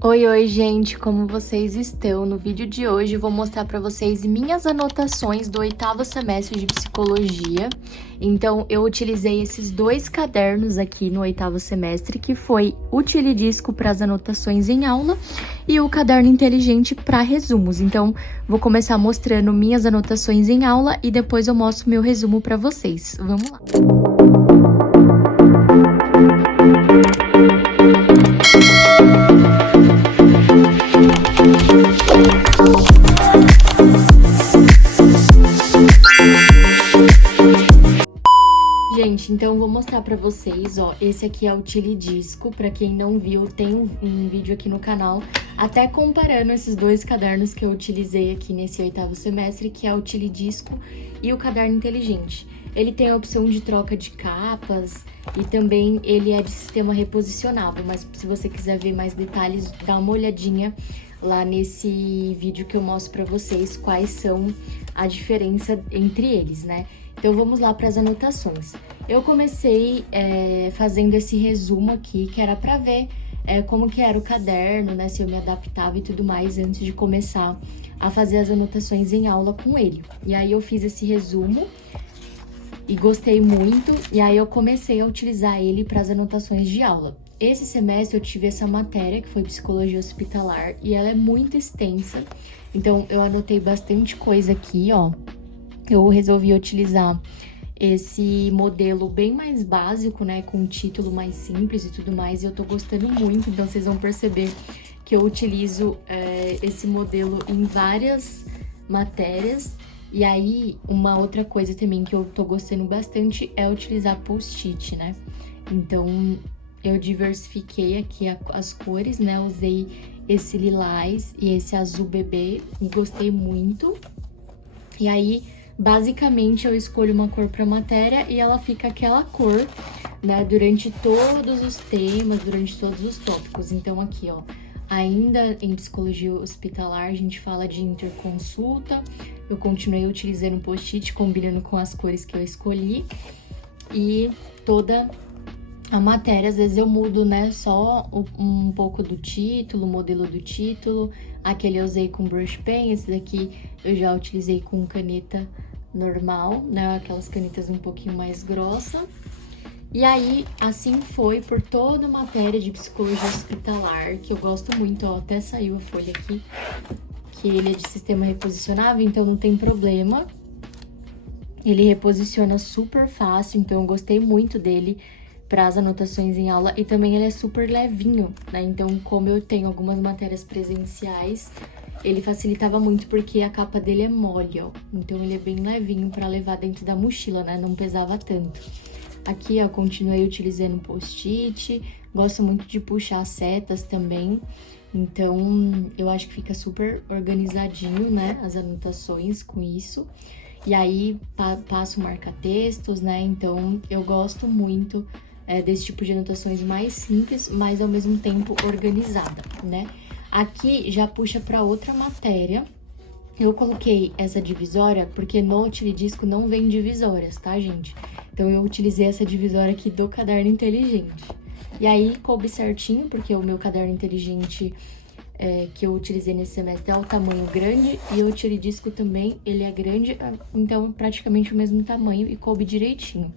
Oi, gente, como vocês estão? No vídeo de hoje eu vou mostrar para vocês minhas anotações do 8º semestre de psicologia. Então, eu utilizei esses dois cadernos aqui no 8º semestre, que foi o Utilidisco para as anotações em aula e o caderno inteligente para resumos. Então, vou começar mostrando minhas anotações em aula e depois eu mostro meu resumo para vocês. Vamos lá! Gente, então eu vou mostrar pra vocês, ó, esse aqui é o Utilidisco, pra quem não viu, tem um vídeo aqui no canal, até comparando esses dois cadernos que eu utilizei aqui nesse 8º semestre, que é o Utilidisco e o caderno inteligente. Ele tem a opção de troca de capas e também ele é de sistema reposicionável, mas se você quiser ver mais detalhes, dá uma olhadinha lá nesse vídeo que eu mostro pra vocês quais são a diferença entre eles, né? Então, vamos lá para as anotações. Eu comecei fazendo esse resumo aqui, que era para ver como que era o caderno, né, se eu me adaptava e tudo mais, antes de começar a fazer as anotações em aula com ele. E aí, eu fiz esse resumo e gostei muito, e aí eu comecei a utilizar ele para as anotações de aula. Esse semestre eu tive essa matéria, que foi Psicologia Hospitalar, e ela é muito extensa, então eu anotei bastante coisa aqui, ó. Eu resolvi utilizar esse modelo bem mais básico, né, com um título mais simples e tudo mais, e eu tô gostando muito, então vocês vão perceber que eu utilizo esse modelo em várias matérias. E aí, uma outra coisa também que eu tô gostando bastante é utilizar post-it, né? Então, eu diversifiquei aqui as cores, né? Usei esse lilás e esse azul bebê e gostei muito. E aí, basicamente, eu escolho uma cor para matéria e ela fica aquela cor, né, durante todos os temas, durante todos os tópicos. Então, aqui, ó, ainda em psicologia hospitalar, a gente fala de interconsulta. Eu continuei utilizando post-it, combinando com as cores que eu escolhi. E toda a matéria, às vezes eu mudo, né, só um pouco do título, o modelo do título. Aquele eu usei com brush pen, esse daqui eu já utilizei com caneta normal, né, aquelas canetas um pouquinho mais grossa. E aí, assim foi por toda a matéria de psicologia hospitalar, que eu gosto muito, ó, até saiu a folha aqui, que ele é de sistema reposicionável, então não tem problema. Ele reposiciona super fácil, então eu gostei muito dele para as anotações em aula, e também ele é super levinho, né? Então, como eu tenho algumas matérias presenciais, ele facilitava muito porque a capa dele é mole, ó. Então, ele é bem levinho para levar dentro da mochila, né? Não pesava tanto. Aqui, ó, continuei utilizando post-it, gosto muito de puxar setas também. Então, eu acho que fica super organizadinho, né? As anotações com isso. E aí, passo marca-textos, né? Então, eu gosto muito desse tipo de anotações mais simples, mas ao mesmo tempo organizada, né? Aqui já puxa para outra matéria. Eu coloquei essa divisória porque no Utilidisco não vem divisórias, tá, gente? Então eu utilizei essa divisória aqui do caderno inteligente. E aí coube certinho, porque o meu caderno inteligente que eu utilizei nesse semestre é o tamanho grande, e o Utilidisco também, ele é grande, então praticamente o mesmo tamanho, e coube direitinho.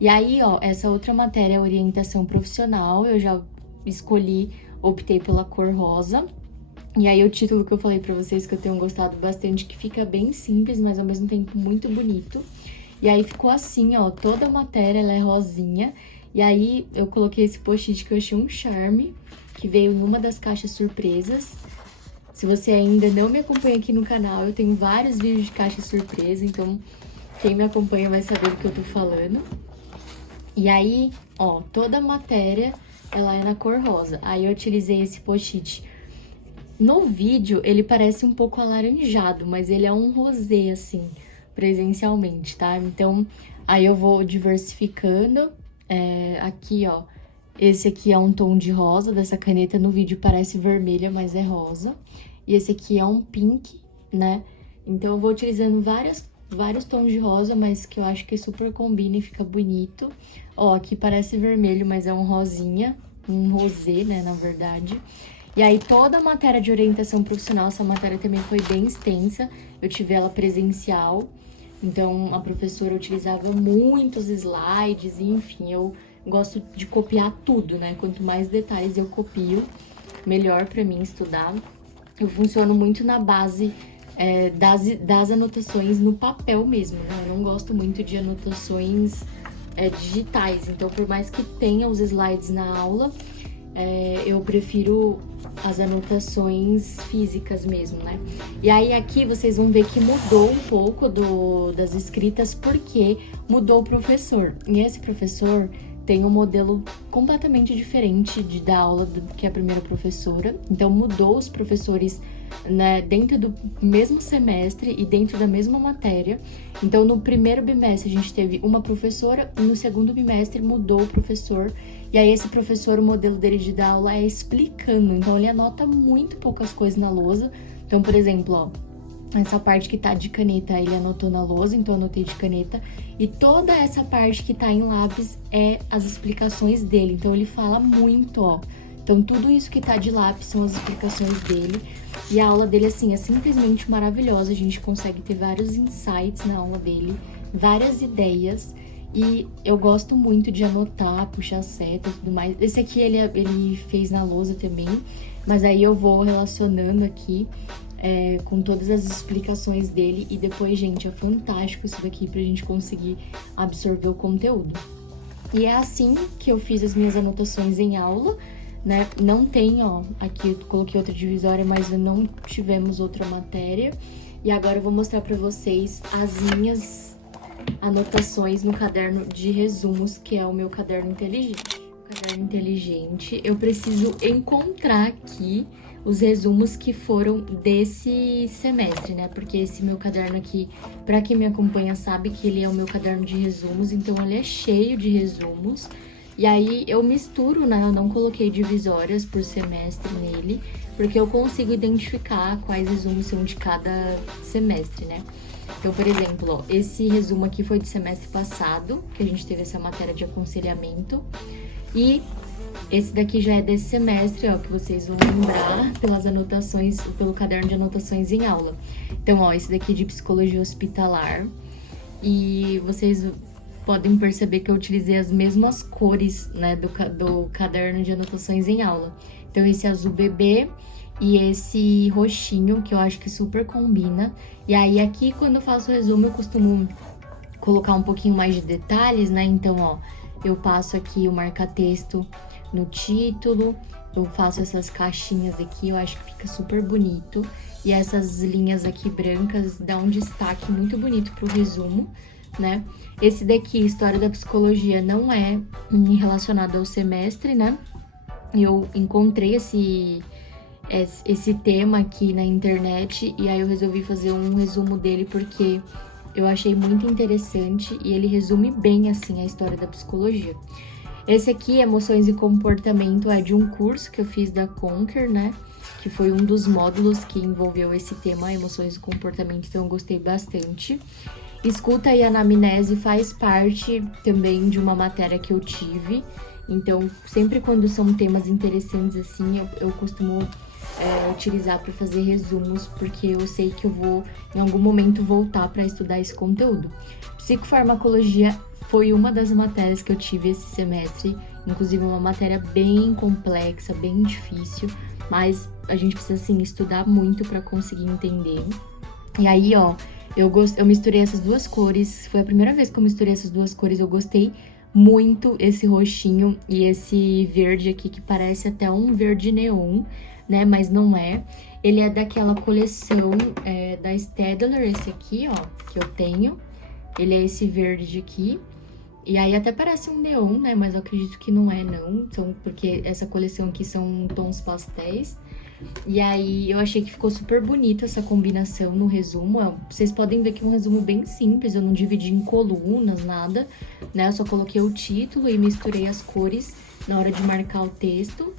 E aí, ó, essa outra matéria é orientação profissional, eu já escolhi, optei pela cor rosa. E aí o título que eu falei pra vocês que eu tenho gostado bastante, que fica bem simples, mas ao mesmo tempo muito bonito. E aí ficou assim, ó, toda a matéria ela é rosinha. E aí eu coloquei esse post-it que eu achei um charme, que veio em uma das caixas surpresas. Se você ainda não me acompanha aqui no canal, eu tenho vários vídeos de caixa surpresa, então quem me acompanha vai saber do que eu tô falando. E aí, ó, toda a matéria, ela é na cor rosa. Aí eu utilizei esse post-it. No vídeo, ele parece um pouco alaranjado, mas ele é um rosé, assim, presencialmente, tá? Então, aí eu vou diversificando. Aqui, ó, esse aqui é um tom de rosa dessa caneta. No vídeo parece vermelha, mas é rosa. E esse aqui é um pink, né? Então, eu vou utilizando vários tons de rosa, mas que eu acho que super combina e fica bonito. Ó, aqui parece vermelho, mas é um rosinha, um rosé, né, na verdade. E aí toda a matéria de orientação profissional, essa matéria também foi bem extensa, eu tive ela presencial, então a professora utilizava muitos slides, e enfim, eu gosto de copiar tudo, né? Quanto mais detalhes eu copio, melhor pra mim estudar. Eu funciono muito na base das anotações no papel mesmo, né? Eu não gosto muito de anotações digitais, então por mais que tenha os slides na aula, eu prefiro as anotações físicas mesmo, né? E aí aqui vocês vão ver que mudou um pouco das escritas porque mudou o professor. E esse professor tem um modelo completamente diferente de dar aula do que a primeira professora. Então mudou os professores, né, dentro do mesmo semestre e dentro da mesma matéria. Então no primeiro bimestre a gente teve uma professora e no segundo bimestre mudou o professor. E aí esse professor, o modelo dele de dar aula é explicando, então ele anota muito poucas coisas na lousa. Então, por exemplo, ó, essa parte que tá de caneta, ele anotou na lousa, então eu anotei de caneta. E toda essa parte que tá em lápis é as explicações dele, então ele fala muito, ó. Então tudo isso que tá de lápis são as explicações dele. E a aula dele, assim, é simplesmente maravilhosa, a gente consegue ter vários insights na aula dele, várias ideias. E eu gosto muito de anotar, puxar seta e tudo mais. Esse aqui ele fez na lousa também, mas aí eu vou relacionando aqui com todas as explicações dele. E depois, gente, é fantástico isso daqui pra gente conseguir absorver o conteúdo. E é assim que eu fiz as minhas anotações em aula, né? Não tem, ó, aqui eu coloquei outra divisória, mas não tivemos outra matéria. E agora eu vou mostrar pra vocês as minhas anotações no caderno de resumos, que é o meu caderno inteligente. O caderno inteligente, eu preciso encontrar aqui os resumos que foram desse semestre, né? Porque esse meu caderno aqui, pra quem me acompanha sabe que ele é o meu caderno de resumos, então ele é cheio de resumos. E aí eu misturo, né? Eu não coloquei divisórias por semestre nele, porque eu consigo identificar quais resumos são de cada semestre, né? Então, por exemplo, ó, esse resumo aqui foi do semestre passado, que a gente teve essa matéria de aconselhamento. E esse daqui já é desse semestre, ó, que vocês vão lembrar pelas anotações, pelo caderno de anotações em aula. Então, ó, esse daqui é de psicologia hospitalar. E vocês podem perceber que eu utilizei as mesmas cores, né, do caderno de anotações em aula. Então, esse azul bebê e esse roxinho, que eu acho que super combina. E aí, aqui, quando eu faço o resumo, eu costumo colocar um pouquinho mais de detalhes, né? Então, ó, eu passo aqui o marca-texto no título, eu faço essas caixinhas aqui, eu acho que fica super bonito. E essas linhas aqui brancas dão um destaque muito bonito pro resumo, né? Esse daqui, História da Psicologia, não é relacionado ao semestre, né? Eu encontrei esse tema aqui na internet e aí eu resolvi fazer um resumo dele porque eu achei muito interessante e ele resume bem, assim, a história da psicologia. Esse aqui, Emoções e Comportamento, é de um curso que eu fiz da Conquer, né? Que foi um dos módulos que envolveu esse tema, Emoções e Comportamento, então eu gostei bastante. Escuta e Anamnese faz parte também de uma matéria que eu tive, então sempre quando são temas interessantes assim, eu costumo utilizar para fazer resumos, porque eu sei que eu vou em algum momento voltar para estudar esse conteúdo. Psicofarmacologia foi uma das matérias que eu tive esse semestre, inclusive uma matéria bem complexa, bem difícil, mas a gente precisa, assim, estudar muito para conseguir entender. E aí, ó, eu misturei essas duas cores, foi a primeira vez que eu misturei essas duas cores, eu gostei muito esse roxinho e esse verde aqui, que parece até um verde neon, né, mas não é. Ele é daquela coleção da Staedtler, esse aqui, ó, que eu tenho. Ele é esse verde aqui. E aí até parece um neon, né, mas eu acredito que não é, não. Então, porque essa coleção aqui são tons pastéis. E aí eu achei que ficou super bonita essa combinação no resumo. Vocês podem ver que é um resumo bem simples, eu não dividi em colunas, nada, né? Eu só coloquei o título e misturei as cores na hora de marcar o texto.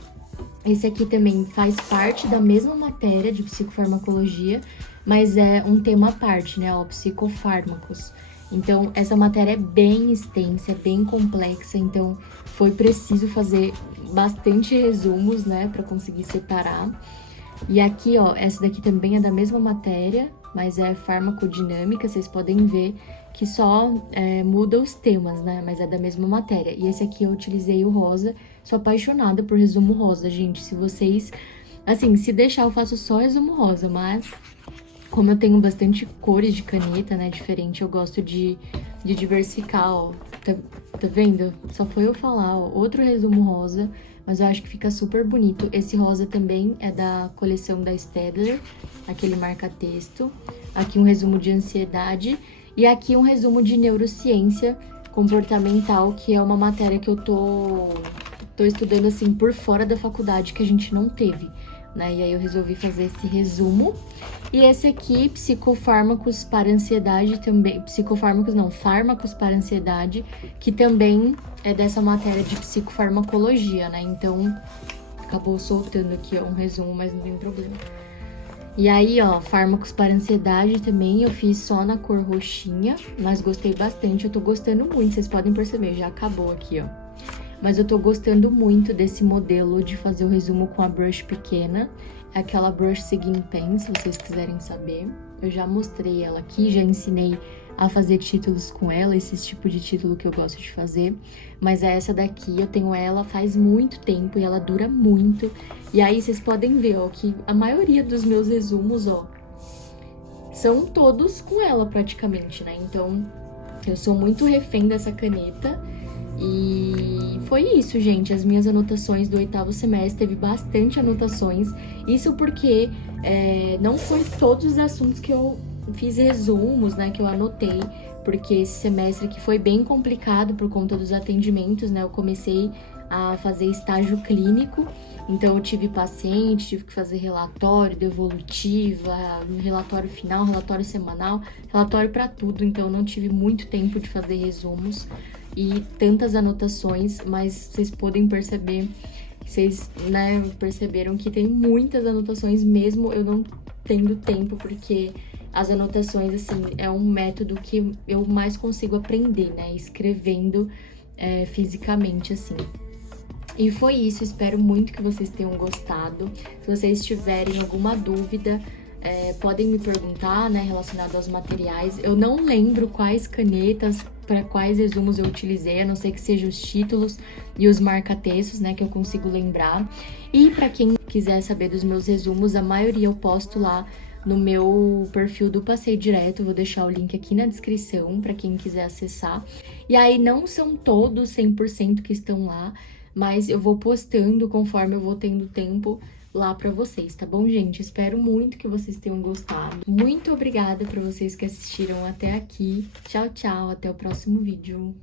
Esse aqui também faz parte da mesma matéria de psicofarmacologia, mas é um tema à parte, né? Ó, psicofármacos. Então, essa matéria é bem extensa, é bem complexa, então foi preciso fazer bastante resumos, né, pra conseguir separar. E aqui, ó, essa daqui também é da mesma matéria, mas é farmacodinâmica, vocês podem ver que só muda os temas, né, mas é da mesma matéria. E esse aqui eu utilizei o rosa, sou apaixonada por resumo rosa, gente. Se vocês, assim, se deixar eu faço só resumo rosa, mas como eu tenho bastante cores de caneta, né, diferente, eu gosto de diversificar, ó. Tá vendo? Só foi eu falar, ó, outro resumo rosa, mas eu acho que fica super bonito. Esse rosa também é da coleção da Staedtler, aquele marca-texto. Aqui um resumo de ansiedade e aqui um resumo de neurociência comportamental, que é uma matéria que eu tô estudando, assim, por fora da faculdade, que a gente não teve, né? E aí eu resolvi fazer esse resumo. E esse aqui, psicofármacos para ansiedade também, fármacos para ansiedade, que também é dessa matéria de psicofarmacologia, né? Então, acabou soltando aqui, ó, um resumo, mas não tem problema. E aí, ó, fármacos para ansiedade também eu fiz só na cor roxinha, mas gostei bastante, eu tô gostando muito, vocês podem perceber, já acabou aqui, ó. Mas eu tô gostando muito desse modelo de fazer o resumo com a brush pequena. É aquela brush Seguin Pen, se vocês quiserem saber. Eu já mostrei ela aqui, já ensinei a fazer títulos com ela, esse tipo de título que eu gosto de fazer. Mas é essa daqui, eu tenho ela faz muito tempo e ela dura muito. E aí vocês podem ver, ó, que a maioria dos meus resumos, ó, são todos com ela praticamente, né? Então, eu sou muito refém dessa caneta. E foi isso, gente, as minhas anotações do 8º semestre, teve bastante anotações, isso porque não foi todos os assuntos que eu fiz resumos, né, que eu anotei, porque esse semestre aqui foi bem complicado por conta dos atendimentos, né, eu comecei a fazer estágio clínico, então eu tive paciente, tive que fazer relatório, devolutiva, relatório final, relatório semanal, relatório para tudo, então eu não tive muito tempo de fazer resumos e tantas anotações, mas vocês podem perceber, vocês, né, perceberam que tem muitas anotações mesmo eu não tendo tempo, porque as anotações, assim, é um método que eu mais consigo aprender, né, escrevendo fisicamente, assim. E foi isso, espero muito que vocês tenham gostado. Se vocês tiverem alguma dúvida, podem me perguntar, né, relacionado aos materiais. Eu não lembro quais canetas para quais resumos eu utilizei, a não ser que sejam os títulos e os marca-textos, né, que eu consigo lembrar. E para quem quiser saber dos meus resumos, a maioria eu posto lá no meu perfil do Passeio Direto, vou deixar o link aqui na descrição para quem quiser acessar. E aí não são todos 100% que estão lá, mas eu vou postando conforme eu vou tendo tempo lá pra vocês, tá bom, gente? Espero muito que vocês tenham gostado. Muito obrigada pra vocês que assistiram até aqui. Tchau, tchau. Até o próximo vídeo.